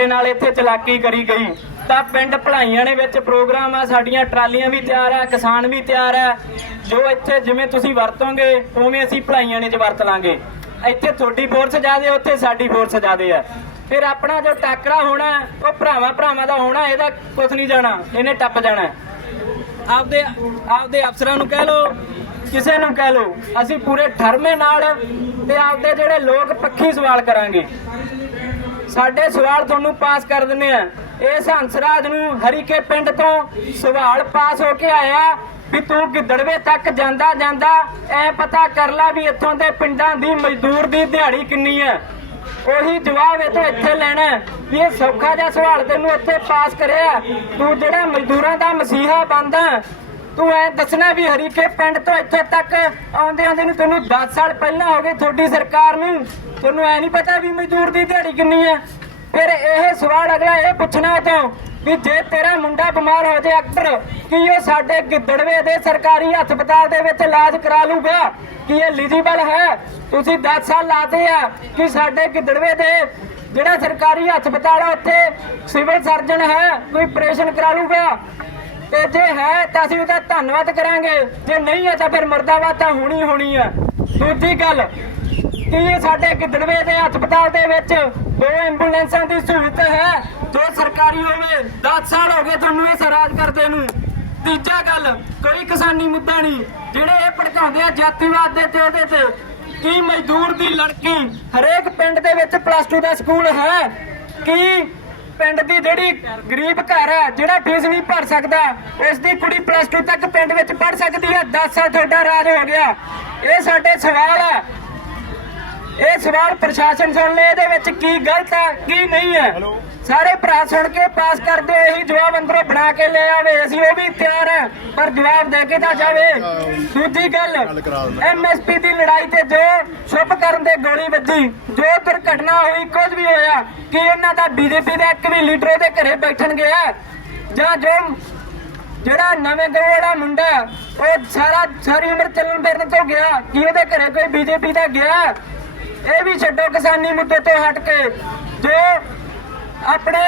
ਦੇ ਨਾਲ ਇੱਥੇ ਚਲਾਕੀ ਕਰੀ ਗਈ। ਤਾਂ ਪਿੰਡ ਭਲਾਈਆਂ ਨੇ ਵਿੱਚ ਪ੍ਰੋਗਰਾਮ ਆ, ਸਾਡੀਆਂ ਟਰਾਲੀਆਂ ਵੀ ਤਿਆਰ ਆ, ਕਿਸਾਨ ਵੀ ਤਿਆਰ ਆ। ਜੋ ਇੱਥੇ ਜਿਵੇਂ ਤੁਸੀਂ ਵਰਤੋਗੇ, ਉਵੇਂ ਅਸੀਂ ਭਲਾਈਆਂ ਨੇ ਚ ਵਰਤ ਲਾਂਗੇ। ਇੱਥੇ ਤੁਹਾਡੀ ਫੋਰਸ ਜ਼ਿਆਦੇ ਉੱਥੇ ਸਾਡੀ ਫੋਰਸ ਜ਼ਿਆਦੇ ਆ। ਫਿਰ ਆਪਣਾ ਜੋ ਟਾਕਰਾ ਹੋਣਾ, ਉਹ ਭਰਾਵਾਂ ਭਰਾਵਾਂ ਦਾ ਹੋਣਾ, ਇਹਦਾ ਕੁਝ ਨਹੀਂ ਜਾਣਾ, ਇਹਨੇ ਟੱਪ ਜਾਣਾ। ਆਪਦੇ ਆਪਦੇ ਅਫਸਰਾਂ ਨੂੰ ਕਹਿ ਲਓ, ਕਿਸੇ ਨੂੰ ਕਹਿ ਲਓ, ਅਸੀਂ ਪੂਰੇ ਠਰਮੇ ਨਾਲ ਤੇ ਆਪਦੇ ਜਿਹੜੇ ਲੋਕ ਪੱਖੀ ਸਵਾਲ ਕਰਾਂਗੇ। ਸਾਡੇ ਸਵਾਲ ਤੁਹਾਨੂੰ ਪਾਸ ਕਰ ਦਿੰਨੇ ਆ ਇਸ ਹੰਸਰਾਜ ਨੂੰ ਹਰੀਕੇ ਪਿੰਡ ਤੋਂ ਸਵਾਲ ਪਾਸ ਹੋ ਕੇ ਆਇਆ ਵੀ ਤੂੰ ਗਿੱਦੜਵੇ ਤੱਕ ਜਾਂਦਾ ਜਾਂਦਾ, ਐ ਪਤਾ ਕਰ ਲੈ ਵੀ ਇੱਥੋਂ ਦੇ ਪਿੰਡਾਂ ਦੀ ਮਜ਼ਦੂਰ ਦੀ ਦਿਹਾੜੀ ਕਿੰਨੀ ਹੈ। ਉਹੀ ਜਵਾਬ ਇਹ ਤੋਂ ਇੱਥੇ ਲੈਣਾ ਹੈ ਵੀ ਇਹ ਸੌਖਾ ਜਿਹਾ ਸਵਾਲ ਤੈਨੂੰ ਇੱਥੇ ਪਾਸ ਕਰਿਆ। ਤੂੰ ਜਿਹੜਾ ਮਜ਼ਦੂਰਾਂ ਦਾ ਮਸੀਹਾ ਬਣਦਾ ਤੂੰ ਐ ਦੱਸਣਾ ਵੀ ਹਰੀਕੇ ਪਿੰਡ ਤੋਂ ਇੱਥੇ ਤੱਕ ਆਉਂਦੇ ਆਉਂਦੇ ਨੂੰ ਤੈਨੂੰ 10 ਸਾਲ ਪਹਿਲਾਂ ਹੋ ਗਏ ਤੁਹਾਡੀ ਸਰਕਾਰ ਨੂੰ। ਤੈਨੂੰ ਐ ਨਹੀਂ ਪਤਾ ਵੀ ਮਜ਼ਦੂਰ ਦੀ ਦਿਹਾੜੀ ਕਿੰਨੀ ਹੈ ਫਿਰ ਇਹ ਸਵਾਲ ਅਗਲਾ ਇਹ ਪੁੱਛਣਾ ਤੋਂ ਵੀ ਜੇ ਤੇਰਾ ਮੁੰਡਾ ਬਿਮਾਰ ਹੋ ਜਾਏ ਅਕਸਰ ਕੀ ਉਹ ਸਾਡੇ ਗਿੱਦੜਵੇ ਦੇ ਸਰਕਾਰੀ ਹਸਪਤਾਲ ਦੇ ਵਿੱਚ ਇਲਾਜ ਕਰਾ ਲੂਗਾ? ਕੀ ਇਹ ਐਲੀਜੀਬਲ ਹੈ? ਤੁਸੀਂ 10 ਸਾਲ ਲਾਤੇ ਆ ਕਿ ਸਾਡੇ ਗਿੱਦੜਵੇ ਦੇ ਜਿਹੜਾ ਸਰਕਾਰੀ ਹਸਪਤਾਲ ਆ, ਉੱਥੇ ਸਿਵਲ ਸਰਜਨ ਹੈ, ਕੋਈ ਆਪਰੇਸ਼ਨ ਕਰਾ ਲੂਗਾ? ਤੇ ਜੇ ਹੈ ਤਾਂ ਅਸੀਂ ਉਹਦਾ ਧੰਨਵਾਦ ਕਰਾਂਗੇ। ਜੇ ਨਹੀਂ ਹੈ ਤਾਂ ਫਿਰ ਮਰਦਾਬਾਦ ਤਾਂ ਹੋਣੀ ਹੋਣੀ ਆ ਦੂਜੀ ਗੱਲ, ਕਿ ਸਾਡੇ ਗਿੱਦੜਵੇ ਦੇ ਹਸਪਤਾਲ ਦੇ ਵਿੱਚ ਦੋ ਐਂਬੂਲੈਂਸਾਂ ਦੀ ਸਹੂਲਤ ਹੈ? ਜੋ ਸਰਕਾਰੀ ਹੋਵੇ 10 ਸਾਲ ਹੋ ਗਏ ਤੁਹਾਨੂੰ ਇਹ ਸਰਾਜ ਕਰਦੇ ਨੂੰ। ਤੀਜਾ ਗੱਲ, ਕੋਈ ਕਿਸਾਨੀ ਮੁੱਦਾ ਨਹੀਂ। ਜਿਹੜੇ ਇਹ ਭੜਕਾਉਂਦੇ ਆ ਜਾਤੀਵਾਦ ਦੇ ਤੇ ਉਹਦੇ ਤੇ, ਕੀ ਮਜ਼ਦੂਰ ਦੀ ਲੜਕੀ ਹਰੇਕ ਪਿੰਡ ਦੇ ਵਿੱਚ ਪਲੱਸ 2 ਦਾ ਸਕੂਲ ਹੈ? ਕੀ ਪਿੰਡ ਦੀ ਜਿਹੜੀ ਗਰੀਬ ਘਰ ਹੈ, ਜਿਹੜਾ ਫੀਸ ਨਹੀਂ ਭਰ ਸਕਦਾ ਉਸ ਦੀ ਕੁੜੀ ਪਲੱਸ 2 ਤੱਕ ਪਿੰਡ ਵਿੱਚ ਪੜ ਸਕਦੀ ਹੈ। 10 ਸਾਲ ਤੁਹਾਡਾ ਰਾਜ ਹੋ ਗਿਆ। ਇਹ ਸਾਡੇ ਸਵਾਲ ਹੈ। ਇਹ ਸਵਾਲ ਪ੍ਰਸ਼ਾਸਨ ਸੁਣ ਲੈ ਇਹਦੇ ਵਿੱਚ ਕੀ ਗਲਤ ਹੈ ਕੀ ਨਹੀਂ ਹੈ। ਸਾਰੇ ਭਰਾ ਸੁਣ ਕੇ ਪਾਸ ਕਰ ਦਿਓ ਇਹੀ ਜਵਾਬ ਅੰਦਰੋਂ ਬਣਾ ਕੇ ਲੈ ਆਵੇ ਅਸੀਂ ਉਹ ਵੀ ਤਿਆਰ ਹੈ ਪਰ ਜਵਾਬ ਦੇ ਕੇ ਤਾਂ ਜਾਵੇ। ਦੂਜੀ ਗੱਲ ਐਮਐਸਪੀ ਦੀ ਲੜਾਈ ਤੇ ਜੋ ਸ਼ੁਭ ਕਰਨ ਦੇ ਗੋਲੀ ਵੱਜੀ ਜੋ ਦੁਰਘਟਨਾ ਹੋਈ ਕੁਝ ਵੀ ਹੋਇਆ ਕਿ ਇਹਨਾਂ ਦਾ ਬੀਜੇਪੀ ਦਾ ਇੱਕ ਵੀ ਲੀਡਰ ਉਹਦੇ ਘਰੇ ਬੈਠਣ ਗਿਆ? ਜਾਂ ਜੋ ਜਿਹੜਾ ਨਵੇਂ ਵਾਲਾ ਮੁੰਡਾ ਉਹ ਸਾਰਾ ਸਾਰੀ ਉਮਰ ਚੱਲਣ ਫਿਰਨ ਤੋਂ ਗਿਆ ਕਿ ਉਹਦੇ ਘਰੇ ਕੋਈ ਬੀਜੇਪੀ ਦਾ ਗਿਆ? ਇਹ ਵੀ ਛੱਡੋ ਕਿਸਾਨੀ ਮੁੱਦੇ ਤੋਂ ਹਟ ਕੇ। ਜੋ ਆਪਣੇ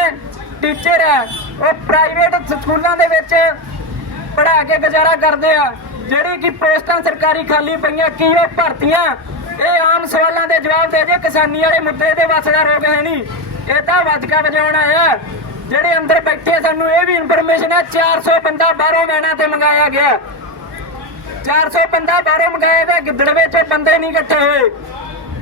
ਟੀਚਰ ਹੈ, ਉਹ ਪ੍ਰਾਈਵੇਟ ਸਕੂਲਾਂ ਦੇ ਵਿੱਚ ਪੜ੍ਹਾ ਕੇ ਗੁਜ਼ਾਰਾ ਕਰਦੇ ਆ, ਜਿਹੜੀ ਕਿ ਪੋਸਟਾਂ ਸਰਕਾਰੀ ਖਾਲੀ ਪਈਆਂ, ਕੀ ਉਹ ਭਰਤੀਆਂ? ਇਹ ਆਮ ਸਵਾਲਾਂ ਦੇ ਜਵਾਬ ਦੇ ਜੇ ਕਿਸਾਨੀ ਵਾਲੇ ਮੁੱਦੇ ਦੇ ਵੱਸਦਾ ਰੋਗ ਹੈ ਨਹੀਂ। ਇਹ ਤਾਂ ਵਜਕਾ ਵਜਾਉਣ ਆਇਆ ਜਿਹੜੇ ਅੰਦਰ ਬੈਠੇ ਸਾਨੂੰ ਇਹ ਵੀ ਇਨਫੋਰਮੇਸ਼ਨ ਹੈ 400 ਬੰਦਾ ਬਾਹਰੋਂ ਵੈਨਾਂ ਤੇ ਮੰਗਾਇਆ ਗਿਆ। 400 ਬੰਦਾ ਬਾਹਰੋਂ ਮੰਗਾਏ ਤੇ ਗਿੱਦੜਵੇ ਚ ਬੰਦੇ ਨਹੀਂ ਇਕੱਠੇ ਹੋਏ।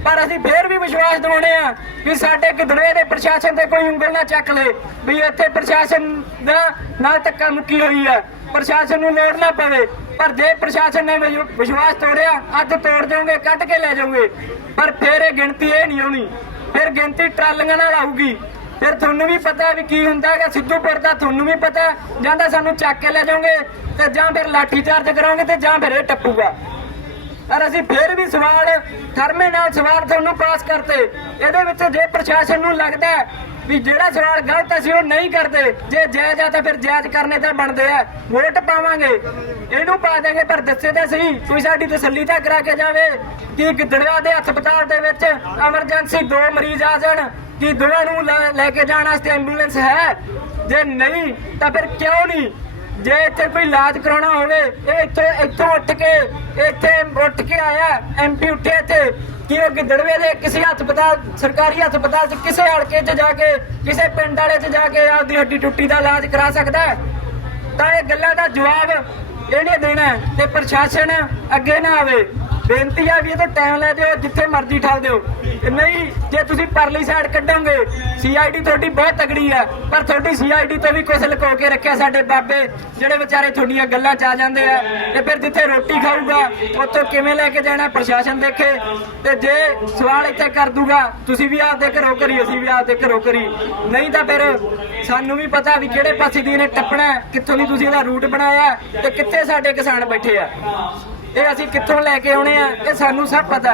ਪਰ ਅਸੀਂ ਫੇਰ ਵੀ ਵਿਸ਼ਵਾਸ ਦਿਵਾਉਣੇ ਆ ਕਿ ਸਾਡੇ ਗਿੱਦੜਵੇ ਦੇ ਪ੍ਰਸ਼ਾਸਨ ਤੇ ਕੋਈ ਉਂਗਲ ਨਾ ਚੱਕ ਲੇ ਵੀ ਇੱਥੇ ਪ੍ਰਸ਼ਾਸਨ ਦਾ ਨਾਲ ਧੱਕਾ ਮੁੱਕੀ ਹੋਈ ਹੈ ਪ੍ਰਸ਼ਾਸਨ ਨੂੰ ਲੋੜ ਨਾ ਪਵੇ। ਪਰ ਜੇ ਪ੍ਰਸ਼ਾਸਨ ਨੇ ਵਿਸ਼ਵਾਸ ਤੋੜਿਆ ਅੱਜ ਤੋੜ ਜਾਓਗੇ ਕੱਢ ਕੇ ਲੈ ਜਾਓਗੇ। ਪਰ ਫੇਰ ਇਹ ਗਿਣਤੀ ਇਹ ਨਹੀਂ ਆਉਣੀ। ਫਿਰ ਗਿਣਤੀ ਟਰਾਲੀਆਂ ਨਾਲ ਆਊਗੀ। ਫਿਰ ਤੁਹਾਨੂੰ ਵੀ ਪਤਾ ਵੀ ਕੀ ਹੁੰਦਾ ਹੈਗਾ। ਸਿੱਧੂਪੁਰ ਦਾ ਤੁਹਾਨੂੰ ਵੀ ਪਤਾ। ਜਾਂ ਤਾਂ ਸਾਨੂੰ ਚੱਕ ਕੇ ਲੈ ਜਾਓਗੇ ਤੇ ਜਾਂ ਫਿਰ ਲਾਠੀ ਚਾਰਜ ਕਰਾਂਗੇ ਤੇ ਜਾਂ ਫਿਰ ਇਹ ਟੱਪੂਗਾ। ਪਰ ਅਸੀਂ ਫਿਰ ਵੀ ਸਵਾਲ, ਥਰਮੇ ਨਾਲ ਸਵਾਲ ਤੁਹਾਨੂੰ ਪਾਸ ਕਰਤੇ। ਇਹਦੇ ਵਿੱਚ ਜੇ ਪ੍ਰਸ਼ਾਸਨ ਨੂੰ ਲੱਗਦਾ ਵੀ ਜਿਹੜਾ ਸਵਾਲ ਗਲਤ ਅਸੀਂ ਉਹ ਨਹੀਂ ਕਰਦੇ, ਜੇ ਜਾਇਜ਼ ਆ ਤਾਂ ਫਿਰ ਜਾਇਜ਼ ਕਰਨੇ ਤਾਂ ਬਣਦੇ ਆ। ਵੋਟ ਪਾਵਾਂਗੇ, ਇਹਨੂੰ ਪਾ ਦੇਂਗੇ ਪਰ ਦੱਸੇ ਤਾਂ ਸਹੀ, ਕੋਈ ਸਾਡੀ ਤਸੱਲੀ ਤਾਂ ਕਰਾ ਕੇ ਜਾਵੇ ਕਿ ਗਿੱਦੜਵਾ ਦੇ ਹਸਪਤਾਲ ਦੇ ਵਿੱਚ ਐਮਰਜੈਂਸੀ ਦੋ ਮਰੀਜ਼ ਆ ਜਾਣ, ਕਿ ਦੋਵਾਂ ਨੂੰ ਲੈ- ਲੈ ਕੇ ਜਾਣ ਵਾਸਤੇ ਐਂਬੂਲੈਂਸ ਹੈ। ਜੇ ਨਹੀਂ, ਤਾਂ ਫਿਰ ਕਿਉਂ ਨਹੀਂ? ਜੇ ਇੱਥੇ ਕੋਈ ਇਲਾਜ ਕਰਾਉਣਾ ਹੋਵੇ, ਇਹ ਇੱਥੇ, ਇੱਥੋਂ ਉੱਠ ਕੇ, ਇੱਥੇ ਉੱਠ ਕੇ ਆਇਆ ਐਮਪੀ ਉੱਠੇ ਇੱਥੇ, ਕਿ ਉਹ ਗਿੱਦੜਵੇ ਦੇ ਕਿਸੇ ਹਸਪਤਾਲ, ਸਰਕਾਰੀ ਹਸਪਤਾਲ 'ਚ ਕਿਸੇ ਹਲਕੇ 'ਚ ਜਾ ਕੇ, ਕਿਸੇ ਪਿੰਡ ਵਾਲੇ 'ਚ ਜਾ ਕੇ ਆਪਦੀ ਹੱਡੀ ਟੁੱਟੀ ਦਾ ਇਲਾਜ ਕਰਾ ਸਕਦਾ ਹੈ? ਤਾਂ ਇਹ ਗੱਲਾਂ ਦਾ ਜਵਾਬ ਇਹਨੇ ਦੇਣਾ ਤੇ ਪ੍ਰਸ਼ਾਸਨ ਅੱਗੇ ਨਾ ਆਵੇ ਬੇਨਤੀ ਆ ਵੀ ਇਹ ਤੋਂ ਟਾਈਮ ਲੈ ਦਿਓ ਜਿੱਥੇ ਮਰਜ਼ੀ ਠਾਲ ਦਿਓ। ਨਹੀਂ ਜੇ ਤੁਸੀਂ ਪਰਲੀ ਸਾਈਡ ਕੱਢੋਗੇ ਸੀਆਈਡੀ ਤੁਹਾਡੀ ਬਹੁਤ ਤਗੜੀ ਆ। ਪਰ ਤੁਹਾਡੀ ਸੀਆਈਡੀ ਤੋਂ ਵੀ ਕੁਝ ਲੁਕੋ ਕੇ ਰੱਖਿਆ ਸਾਡੇ ਬਾਬੇ ਜਿਹੜੇ ਵਿਚਾਰੇ ਤੁਹਾਡੀਆਂ ਗੱਲਾਂ 'ਚ ਆ ਜਾਂਦੇ ਆ। ਤੇ ਫਿਰ ਜਿੱਥੇ ਰੋਟੀ ਖਾਊਗਾ ਉੱਥੋਂ ਕਿਵੇਂ ਲੈ ਕੇ ਜਾਣਾ ਪ੍ਰਸ਼ਾਸਨ ਦੇਖੇ। ਤੇ ਜੇ ਸਵਾਲ ਇੱਥੇ ਕਰ ਦੂਗਾ ਤੁਸੀਂ ਵੀ ਆਪਦੇ ਘਰੋਂ ਕਰੀ ਅਸੀਂ ਵੀ ਆਪਦੇ ਘਰੋਂ ਕਰੀ ਨਹੀਂ ਤਾਂ ਫਿਰ ਸਾਨੂੰ ਵੀ ਪਤਾ ਵੀ ਕਿਹੜੇ ਪਾਸੇ ਦੀ ਇਹਨੇ ਟੱਪਣਾ ਕਿੱਥੋਂ ਦੀ ਤੁਸੀਂ ਇਹਦਾ ਰੂਟ ਬਣਾਇਆ ਤੇ ਕਿੱਥੇ ਸਾਡੇ ਕਿਸਾਨ ਬੈਠੇ ਆ। ਇਹ ਅਸੀਂ ਕਿੱਥੋਂ ਲੈ ਕੇ ਆਉਣੇ ਆ? ਇਹ ਸਾਨੂੰ ਸਭ ਪਤਾ।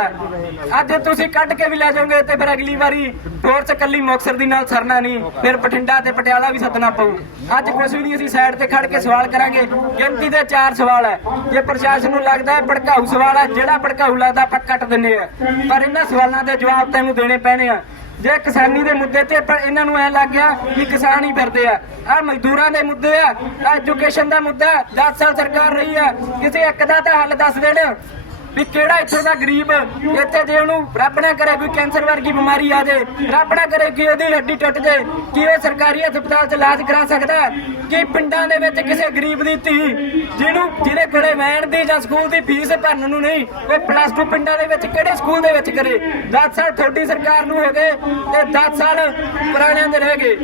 ਅੱਜ ਤੁਸੀਂ ਕੱਢ ਕੇ ਵੀ ਲੈ ਜਾਓਗੇ ਤੇ ਫਿਰ ਅਗਲੀ ਵਾਰੀ ਫੋਰਸ ਕੱਲੀ ਮੁਕਸਰ ਦੀ ਨਾਲ ਸਰਨਾ ਨਹੀਂ, ਫਿਰ ਬਠਿੰਡਾ ਤੇ ਪਟਿਆਲਾ ਵੀ ਸੱਦਣਾ ਪਊ। ਅੱਜ ਕੁਝ ਵੀ ਨਹੀਂ, ਅਸੀਂ ਸਾਈਡ ਤੇ ਖੜ ਕੇ ਸਵਾਲ ਕਰਾਂਗੇ। ਗਿਣਤੀ ਦੇ ਚਾਰ ਸਵਾਲ ਹੈ ਜੇ ਪ੍ਰਸ਼ਾਸਨ ਨੂੰ ਲੱਗਦਾ ਹੈ ਭੜਕਾਊ ਸਵਾਲ ਹੈ ਜਿਹੜਾ ਭੜਕਾਊ ਲੱਗਦਾ ਆਪਾਂ ਕੱਟ ਦਿੰਨੇ ਆ। ਪਰ ਇਹਨਾਂ ਸਵਾਲਾਂ ਦੇ ਜਵਾਬ ਤੈਨੂੰ ਦੇਣੇ ਪੈਣੇ ਆ। ਜੇ ਕਿਸਾਨੀ ਦੇ ਮੁੱਦੇ ਤੇ ਪਰ ਇਹਨਾਂ ਨੂੰ ਐ ਲੱਗ ਗਿਆ ਕਿ ਕਿਸਾਨ ਹੀ ਫਿਰਦੇ ਆ। ਆ ਮਜ਼ਦੂਰਾਂ ਦੇ ਮੁੱਦੇ ਆ ਐਜੂਕੇਸ਼ਨ ਦਾ ਮੁੱਦਾ 10 ਸਾਲ ਸਰਕਾਰ ਰਹੀ ਆ, ਕਿਸੇ ਇੱਕ ਦਾ ਤਾਂ ਹੱਲ ਦੱਸ ਦੇਣ। ਵੀ ਕਿਹੜਾ ਇੱਥੋਂ ਦਾ ਗਰੀਬ ਇੱਥੇ ਜੇ ਉਹਨੂੰ ਰੱਬ ਨਾ ਕਰੇ ਕੋਈ ਕੈਂਸਰ ਵਰਗੀ ਬਿਮਾਰੀ ਆ ਜੇ, ਰੱਬ ਨਾ ਕਰੇ ਕਿ ਉਹਦੀ ਹੱਡੀ ਟੁੱਟ ਜੇ, ਕੀ ਉਹ ਸਰਕਾਰੀ ਹਸਪਤਾਲ 'ਚ ਇਲਾਜ ਕਰਾ ਸਕਦਾ ਹੈ? ਪਿੰਡਾਂ ਦੇ ਵਿੱਚ ਕਿਸੇ ਗਰੀਬ ਦੀ ਧੀ ਜਿਹਨੂੰ ਜਿਹੜੇ ਕੋਲੇ ਵੈਨ ਦੀ ਜਾਂ ਸਕੂਲ ਦੀ ਫੀਸ ਭਰਨ ਨੂੰ ਨਹੀਂ, ਉਹ ਪਲੱਸ 2 ਪਿੰਡਾਂ ਦੇ ਵਿੱਚ ਕਿਹੜੇ ਸਕੂਲ ਦੇ ਵਿੱਚ ਕਰੇ 10 ਸਾਲ ਤੁਹਾਡੀ ਸਰਕਾਰ ਨੂੰ ਹੋ ਗਏ ਤੇ 10 ਸਾਲ ਪੁਰਾਣਿਆਂ ਦੇ ਰਹਿ ਗਏ